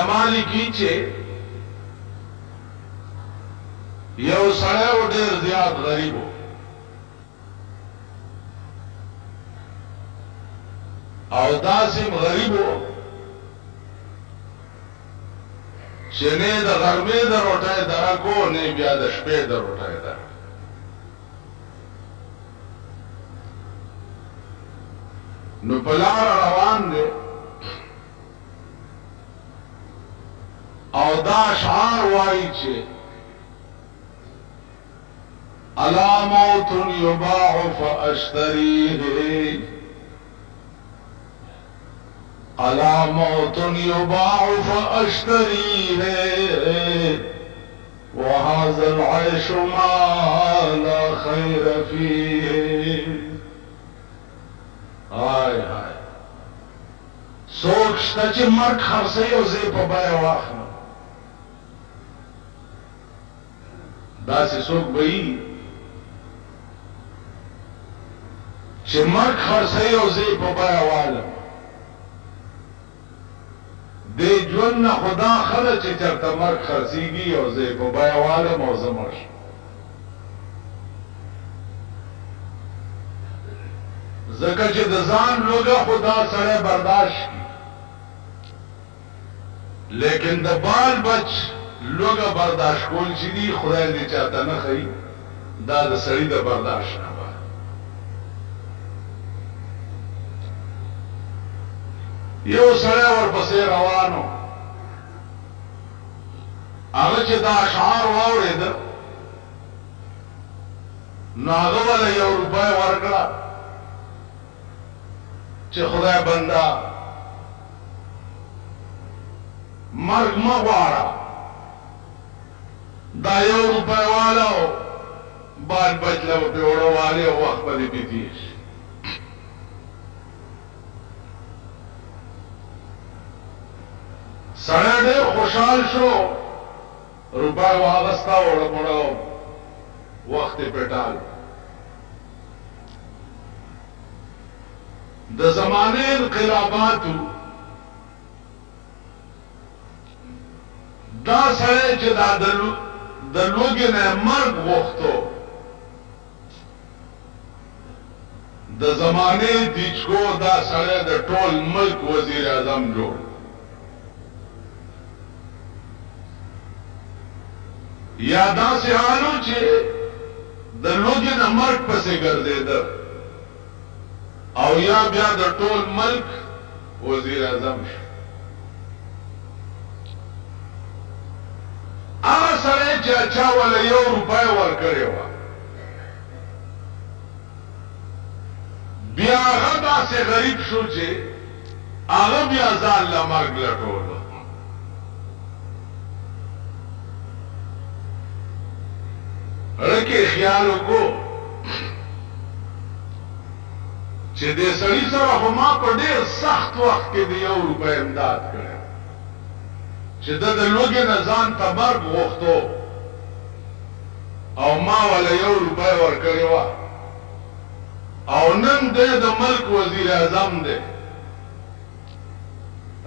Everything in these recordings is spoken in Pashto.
امالی کی چې یو سړی و ډېر زیات غریب و او داسې غریب و چې نه د غرمې د روټۍ درکو نه بیا د شپې د روټۍ درک نو په لاره روان دی او دا اشعار وایي چې الا موت یباع فاشتریه الا موت یباع فاشتریه وهذا العيش ما لا خير فيه آی آی سوچتا چې مرګ خرڅوي او زه په بیه واخلم داسې څوک به وي چې مرګ خرڅوي او زه په بیه واخلم دې ژوند نه خدا خله چې چېرته مرګ خرڅېږي او زه په بیه واخلم او زه مړ شم ځکه چې د ځان لوږه خدا سره برداشت کی لیکن د بال بچ لوږه برداشت کول چې دي خدای دې چاته نه ښیي دا د سړي د برداشت نه وه یو سړی ورپسې روانو هغه چې دا اشعار واورېده نو هغه وله 1 روپۍ ورکړه چې خدای بنده مرګ مه غواړه دا 1 روپۍ والا او بال بچ له به وړوالې او وخت به دې بې تېر شي سړی ډېر خوشحال شو روپۍ واغسته وړه مړه وخت یې پټال د زمانه انقلاباتو دا سړی چې دا د لوږې نه مرګ غوښتو د زمانه دیچکو دا سړی د ټول ملک وزیر اعظم جوړ یا داسې حالو چې د لوږې نه مرګ پسې ګرځېده او یا بیا د ټول ملک وزیر اعظم شو هغه سړی چې چا وله 1 روپۍ ورکړې وه بیا هغه داسې غریب شو چې هغه بیا ځان له مرګ لټولو رکې خیال وکړو چې دې سړي سره خو ما په ډېر سخت وخت کې د 1 روپۍ امداد کړی چې ده د لوږې نه ځان ته مرګ غوښتو او ما وله 1 روپۍ ورکړې وه او نن دی د ملک وزیر اعظم دی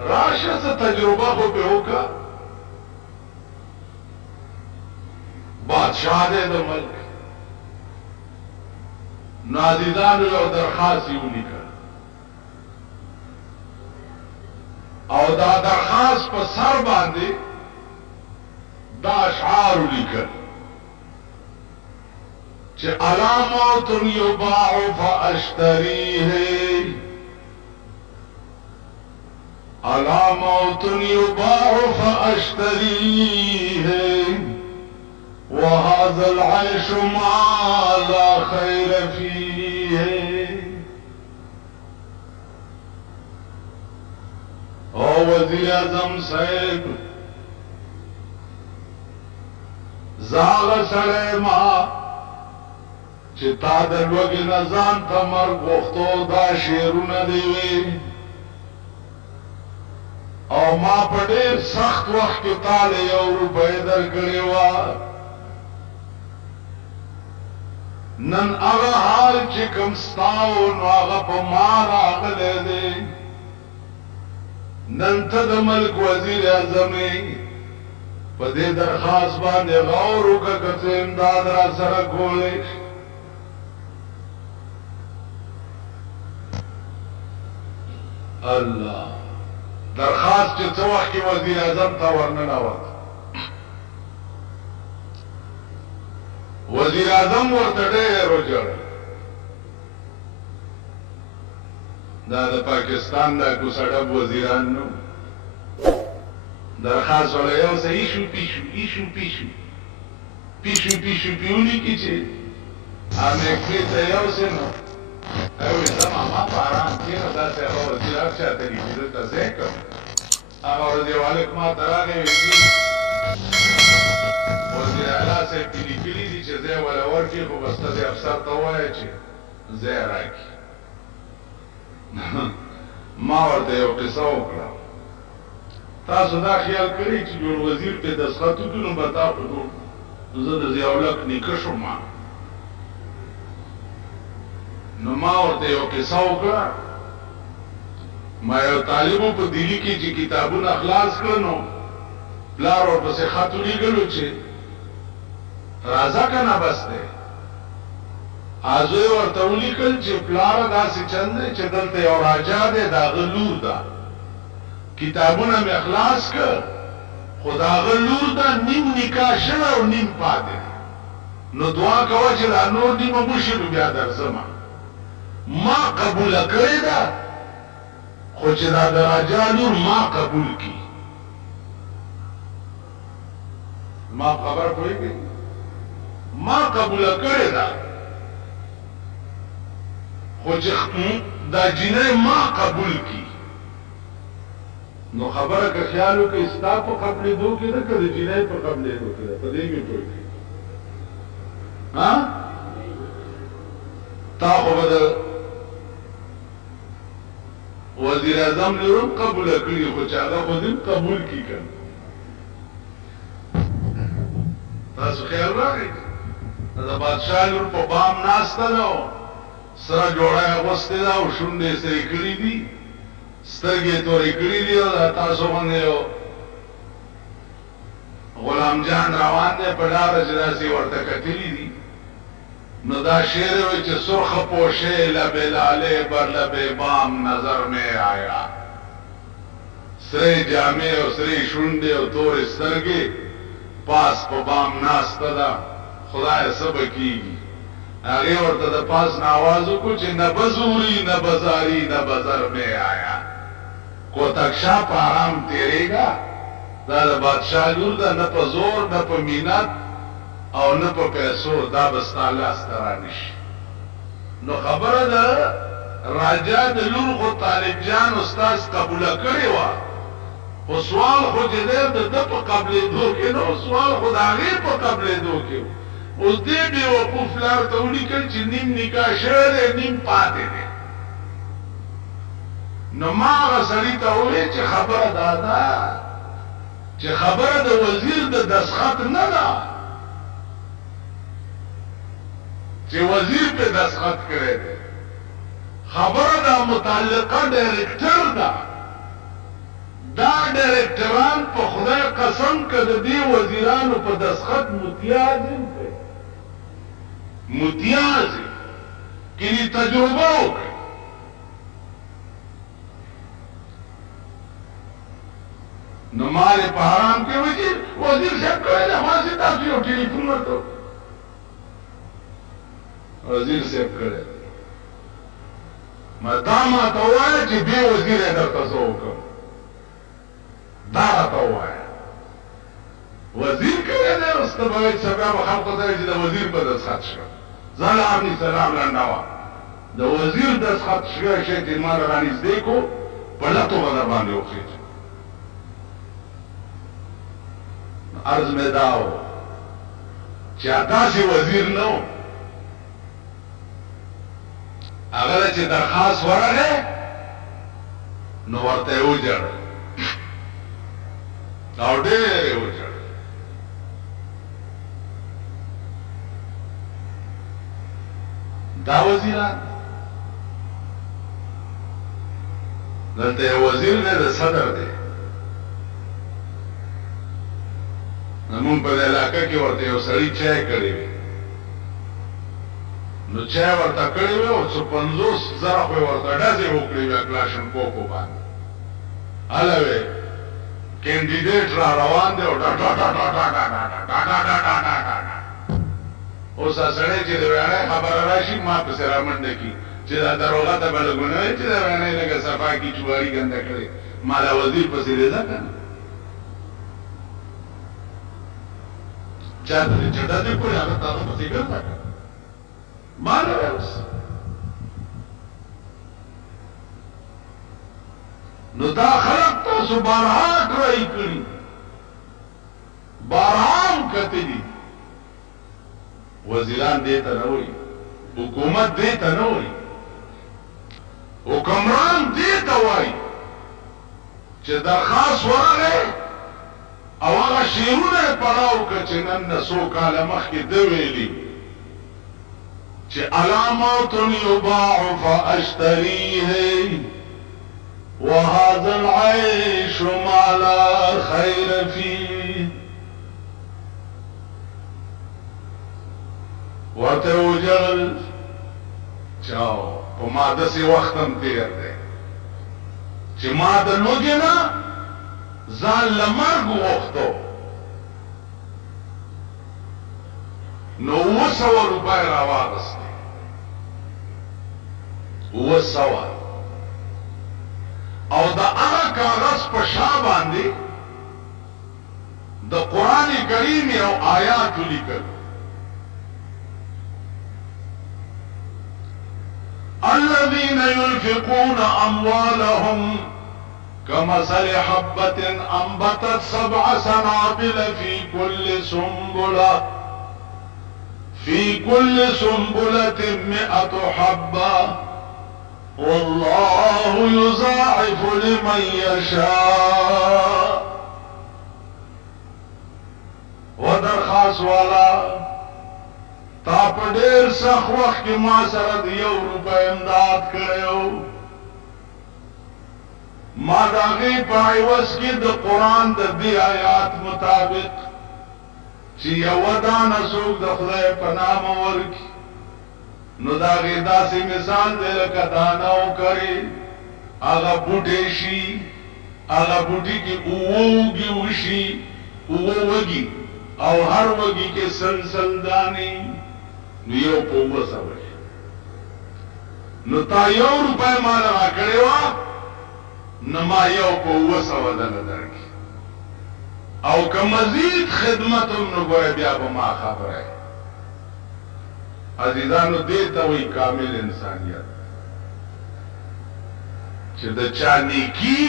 راشه څه تجربه خو پې وکړه بادشاہ دی د ملک نو عزیزانو یو درخواست یې ولیکل او دا درخواست په سر باندې دا اشعار ولیکل چې الا موت یباع فاشتریه الا موت یباع فاشتریه وهذا العيش ما لا خير فيه او وزیر اعظم صاحب زاغ سړی ما چې تا د لوږې نه ځان ته مرګ غوښتو دا شعرونه دې وي او ما په ډېر سخت وخت کې تا له 1 روپۍ درکړې وه نن هغه حال چې کوم ستا و نو هغه په ما راغلی دی نن ته د ملک وزیر اعظم په دې درخواست باندې غور وکړه که څه امداد را سره کولی شي. الله درخواست چې څه وخت کې وزیر اعظم ته ورننوت، وزیر اعظم ورته ډېر وژړل. دا د پاکستان دا کوسړب وزیران نو درخواست ولا یو څه ایشو پیشو پیونی کی چې امریکې ته یو څه نو او زما ما په آرام کېنه داسې هغه وزیر چاته لیکي دلته ځای کوم هغه ورځ یو هلک ما ته راغی ویلي وزیر اعلی صاحب کې لیکلي دي چې ځای ولا ورکړي خو بس ته دې افسر ته ووایه چې ځای راکړي. ما ورته یو قصه وکړه. تاسو دا خیال کړئ چې جوړ وزیر په دستخط وکړو نو به تا په زه د ضیاءالحق نیکه شوم. نو ما ورته یو قصه وکړه. ما یو طالبو په دلی کې چې کتابونه خلاص کړه نو پلار ورپسې خط ولیږلو چې راځه که نه بس دی. ازوی ورته ولیکل چې پلاره داسې چند دی چې دلته یو راجا دی د هغه لور ده کتابونه مې خلاص کړ خو د هغه لور ده نیم نکاح شوی او نیم پاتې دی نو دعا کوه چې دا نور نیمه وشي نو بیا درځمه. ما قبوله کړې ده خو چې دا د راجا لور ما قبول کی. ما خبر پوهېږئ ما قبوله کړې ده خو چې دا جینۍ ما قبول کی نو خبره که خیال وکړئ ستا په قبلېدو کې ده که د جینۍ په قبلېدو کې ده په دې مې پوه کړئ. تا خو به د وزیر اعظم لور هم قبوله کړي خو چې هغه خو دې قبول کړي که تاسو خیال راغی د بادشاه لور په بام ناسته ده سره جوړه یې اغوستې ده او شونډې یې سرې کړي دي سترګې یې تورې کړي دي او تاسو باندې یو غلام جان روان دی په لاره چې داسې ورته کتلي دي نو دا شعر وی چې سرخ پوشے لب لالے بر لب بام نظر میں آیا سرے جامع او سرے شونډې او تورې سترګې پاس په بام ناسته ده خدای څه به کېږي. هغې ورته د پاس نه آواز وکړو چې نه بزوري نه بزاري نه بزر میں آیا کوتکشا په آرام تېرېږه دا د بادشاه لور ده نه په زور نه په مینت او نه په پیسو دا به ستا لاسته رانشي. نو خبره ده راجا د لور خو طالب جان استاذ قبوله کړې وه خو سوال خو چې دی د ده په قبلېدو کې نه سوال خو د هغې په قبلېدو کې اوس دې بېوقوف لار ته ولیکل چې نیم نکاح شوی دی نیم پاتې دی. نو ما هغه سړي ته وویل چې خبره دا ده چې خبره د وزیر د دستخط نه ده چې وزیر په دستخط کړی دی خبره د متعلقه ډایرکټر ده. دا ډایرکټران په خدای قسم که د دې وزیرانو په دستخط متیاز متیاز کینی تجربه وکړي نو مالې په حرام کې وزیر صاحب کړی دی خلاصې تاسو یو ټلیفون ورته وزیر صاحب کړی ما دا ماته ووایه چې بې وزیر یې درته څه وکړم دا راته ووایه وزیر کړی دی اوس ته به وایي چې بیا به خلقو ته وایي چې د وزیر په دستخط شوه زه ابن سلام لنډه وه د وزیر دستخط شوی شی چې ما رانږدې کو په لتو به در باندې وخېږي. عرض مې دا و چې داسې وزیر نه و هغه چې درخواست ورغی نو ورته یې وجړل او ډېر یې وجړل. دا وزیران دلته یو وزیر دی د صدر دی زمونږ په دې علاقه کې ورته یو سړي چای کړی وي نو چای ورته کړی وي او 50,000 خو ورته ډزې وکړې وي کلاشنکوفو باندې هله وی کینډیډیټ را روان دی او ډا ډا ډا ډا ډا ډا ډا ډا ډا ډا ډا ډا ډا اوس سړی چې د ویاړۍ خبره راشي ما پسې رامنډه کي چې دا دروغه ته به لږونه وایي چې د ویاړۍ لږه صفا کي چواري ګنده کړې ما دا وزیر پسې رضا که نه چا ته دې چټه دې کړې هغه تاسو پسې ګرځه که ما نه وایي اوس نو دا خلق تاسو بارها ټرای کړي بارها هم کتلي وزیران دیتا نه وایي حکومت دیتا نه وایي حکمران دیتا وایي چې درخواست ورغی او هغه شعرونه یې پړاو که چې نن نه څو کاله مخکې ده ویلي چې علامات یباع فاشتریه وهذا العيش ما لا خير فيه ورته وجل چاو په ما داسې وخت هم تېر دی چې ما د لوږې نه ځان له مرګ وغوښتو نو 200 روپۍ راواغستې 200 او دا هغه کاغذ په شا باندې د قرآن کریم یو آیات لیکل الذين ينفقون أموالهم كمثل حبة أنبتت 7 سنابل في كل سنبلة 100 حبة والله يضاعف لمن يشاء ودرخواست والا تا په ډېر سخت وخت کې ما سره د 1 روپۍ امداد کړی ما د هغې په عوض کې د قرآن د دې آیات مطابق چې یوه دانه څوک د خدای په نامه ورکړي نو د هغې داسې مثال دی لکه دانه وکرې هغه بوټی شي هغه بوټي کې 7 وږي وشي 7 وږي او هر وږي کې سل دانې نو یو په 200 شي نو تا 1 روپۍ ما له راکړې وه نو ما یو په 200 دله درکړي او که مزید خدمت هم نو ګوره بیا به ما خبره عزیزانو دیتا وی کامل انسانیت چې د چا نیکی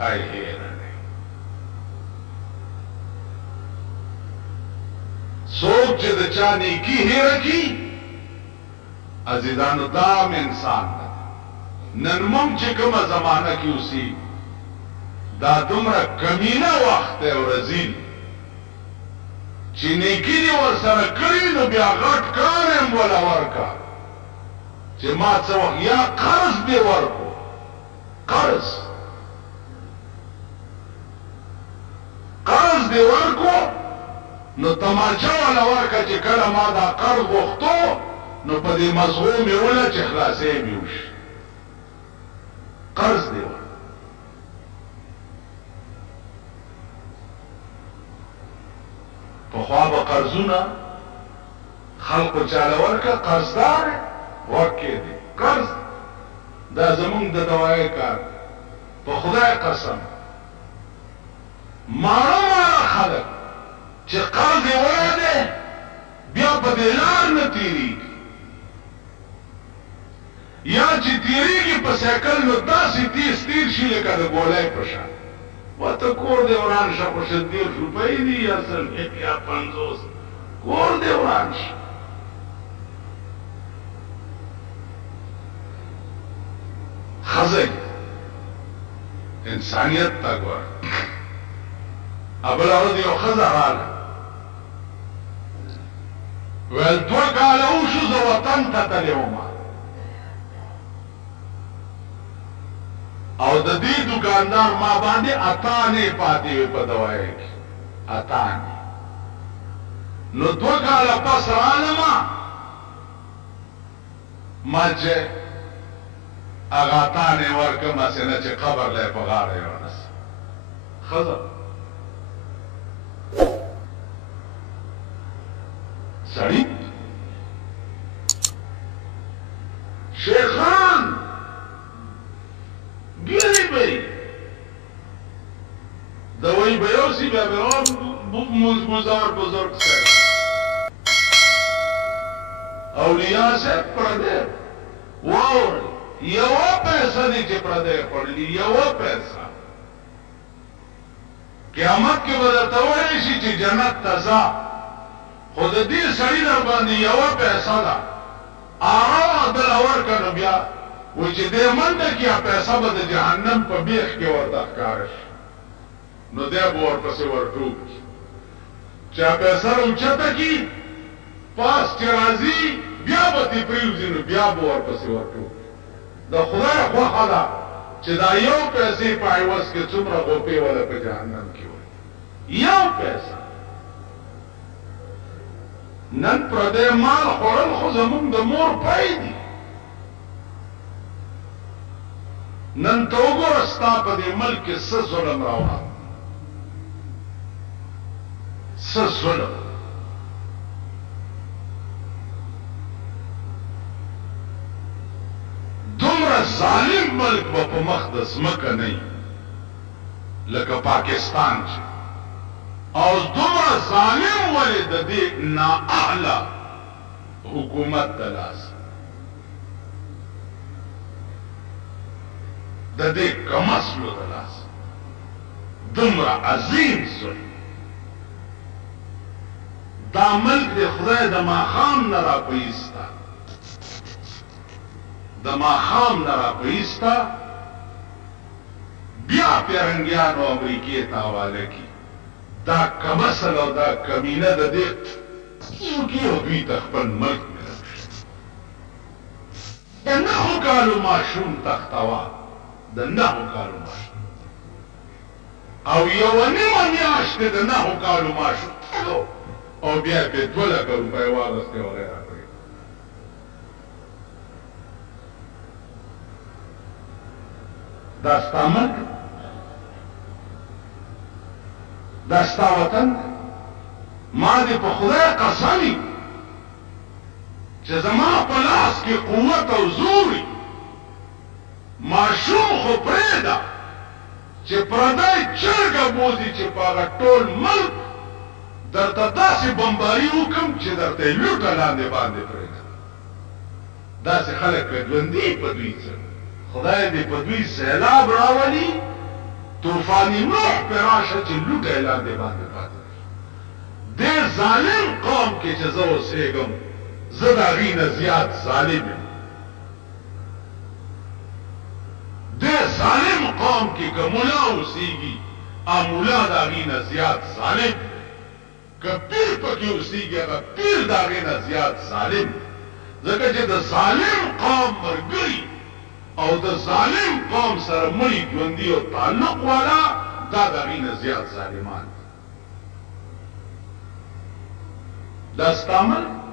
ای هیره دی څوک چې د چا نیکی هیره کی عزیزانو دام انسان ده نن موږ چې کومه زمانه کې اوسي دا دومره کمینه وخت دی او رزیل چې نیکی دې ورسره کړي نو بیا غټ کار هم وله ورکړه چې ما څه وخت یا قرض دې ورکړو قرض دې ورکړو نو تماچه وله ورکړه چې کله ما دا قرض غوښتو نو په دې مزغو مې وله چې خلاصې مې وشي قرض دې ورکړو پخوا به قرضونه خلقو چاله ورکړه قرضدار وکې دی قرض دا زمونږ د دوایي کار په خدای قسم ماړه خلک چې قرض یې وړی دی بیا په دې لار نه تېرېږي یا چې تېرېږي په سایکل نو داسې تیز تېر شي لکه د ګولۍ په شان وته کور دې وران شه خو 30 روپۍ دي یا 50 یا 50 کور دې وران شه ښځه انسانیت ته ګوره بله ورځ یو ښځه راغله ویل 2 کاله وشو زه وطن ته تللی وم او د دې دکاندار ما باندې اتانې پاتې وې په دوایي کې اتانې نو 2 کاله پس رالما ما چې هغه اتانې ورکم هسې نه چې قبر لی په غاړه یې ونس ښځه سړي شیخان ګیرې به یې دوایي به یوسي بیا به مزار بزرگ سړی اولیاء صاحب پردې واورئ یوه پیسه دی چې پردې خوړلي یوه پیسه قیامت کې به درته وویلی شي چې جنت ته ځه خو د دې سړي در باندې یوه پیسه ده هغه دله ورکړه نو بیا وایي چې دې منډه کې پیسه به د جهنم په بیخ کې ورته ښکاره شي نو دی به ورپسې ورټوپ کړي چې پیسه راوچته کړي پاس چې راځي بیا به ترې پرېوځي نو بیا به ورپسې ورټوپ د خدای خوښه ده چې دا یو پیسې په عوض کې څومره غوپې وله په جهنم کې وي یو پیسه نن پردی مال خوړل خو زمونږ د مور پای دي نن ته وګوره ستا په دې ملک کې څه ظلم راوړه څه ظلم دومره ظالم ملک به په مخ د ځمکه نه وي لکه پاکستان چې او دومره ظالم ولې د دې نااهله حکومت د لاسه د دې کمسلو د لاسه دومره عظیم ظلم دا ملک د خدای د ماښام نه راپهیسته د ماښام نه راپهیسته بیا پیرنګیانو امریکې ته حواله کړي دا کمسل او دا کمینه د دې څوکې او دوی ته خپل ملک ملک شي د 9 کالو ماشوم تختوا د 9 کالو ماشوم او یوه نیمه میاشت د 9 کالو ماشوم او بیا پې 2 لکه روپۍ واغستې او غیره کړې دا ستا ملک دا ستا وطن ما دې په خدای قسمي چې زما په لاس کې قوت او زور وي ماشوم خو پرېږده چې پردی چرګه بوځي چې په هغه ټول ملک درته داسې بمباري وکړم چې درته یې لوټه لاندې باندې پرېږدم داسې خلک که ژوندي په دوی څه خدای دې په دوی سیلاب راولي طوفاني نوح پې راشه چې لوټه یې لاندې باندې پاتې دې ظالم قوم کې چې زه اوسېږم زه د هغې نه زیات ظالم یم دې ظالم قوم کې که ملا اوسېږي ملا د هغې نه زیات ظالم که پیر پکې اوسېږي هغه پیر د هغې نه زیات ظالم ځکه چې د ظالم قوم ملګري او د ظالم قوم سره مړي ژوندي او تعلق والا دا د هغې نه زیات ظالمان دا ستا ملک